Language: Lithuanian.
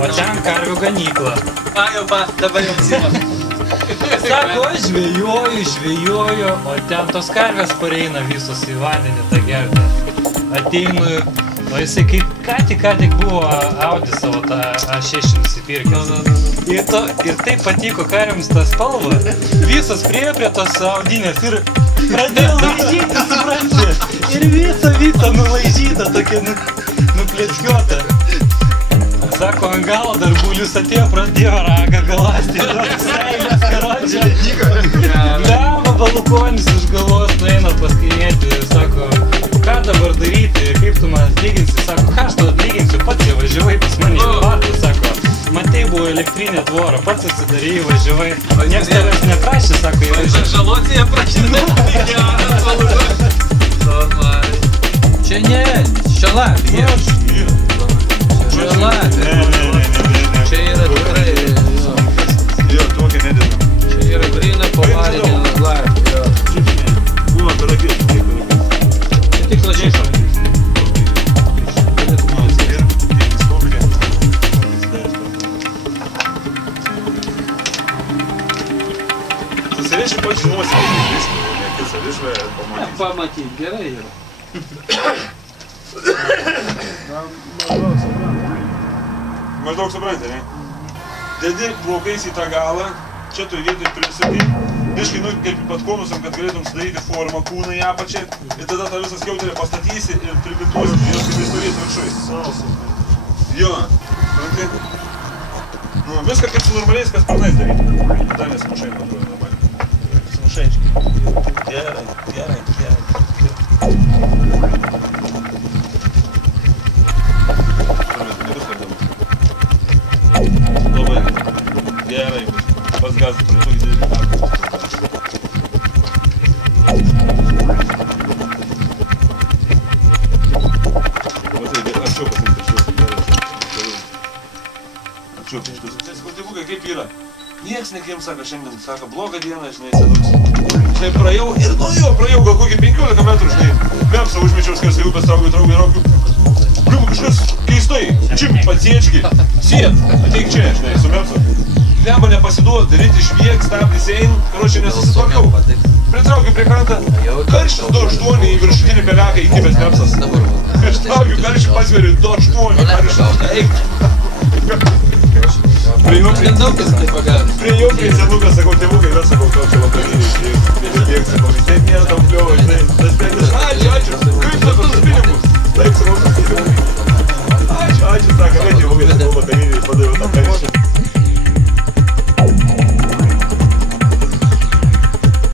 O ten karvių ganykla. Dabar jau Simas. Sako, aš žvejoju, o ten tos karvės pareina visos į vandenį tą gertę. Ateinu, o jisai kaip ką tik buvo Audi savo tą A6 nusipirkęs. Ir taip patiko karviams tą spalvą. Visos priėjo prie tos Audinės ir pradėjo laižyti, supranti. Ir visą nulaižyta, tokia nuplėtkiuota. Sako, ant galo dar bulius atėjo, pradėjo ragą galąsti. Seilės, karodžia. Dama balkonis iš galvos nueina paskainėti. Sako, ką dabar daryti, kaip tu man atlyginsi? Sako, ką aš tu atlyginsiu, pats jau važiavai pas mane į vartų. Sako, matai, buvo elektrinė tvora, pats atsidarėjai, važiavai. Niekas tavęs neprašė, sako, į važiavai. Žalocija prašydė. Čia ne, šalapė. Čia yra tikrai... Jo, tokia nedėdam. Čia yra grina pavarinė lapė. Būna karagės, kiek karagės. Čia tik lašiša. Susiriši pats žinosi, kiek savišvė pamatys. Pamatyt, gerai yra. Maždaug supranti, ne? Dedi plaukais į tą galą, čia toj vietoj prisuki, biškai kaip patkonusam, kad galėtum sudaryti formą kūną į apačią ir tada tą visą skiauterę pastatysi ir pribintuosi, jos kaip įstovės viršui. Jo, supranti? Nu, viską kaip su normaliais, kas sparnais daryti. Tada nesimušai, man atrodo, normaliai. Simušaičkai. Gerai. Gerai, pats gazas prie tokį didelį darbą. Atšiukas. Skultivukai kaip yra? Niekas nekim sako šiandien, sako, blogą dieną, žinai, senuks. Žinai, praėjau gal kokį 15 metrų, žinai, Mepsą užmečiau skersai upės, traukiu. Blium, kažkas keistai, čim, paciečki, siet, ateik čia, žinai, su Mepsą. Lemba nepasiduoda, daryti šviek, stabdys ein, karočią nesusitvarkiau. Pritraukiu prie krantą, karštis 2.8 į viršutinį peleką įkibęs Mepsas. Aš traukiu, karščių pasveriu 2.8, karštis. Prie jo prie senukas, sakau, tėvukai, sakau, to čia vakariniai.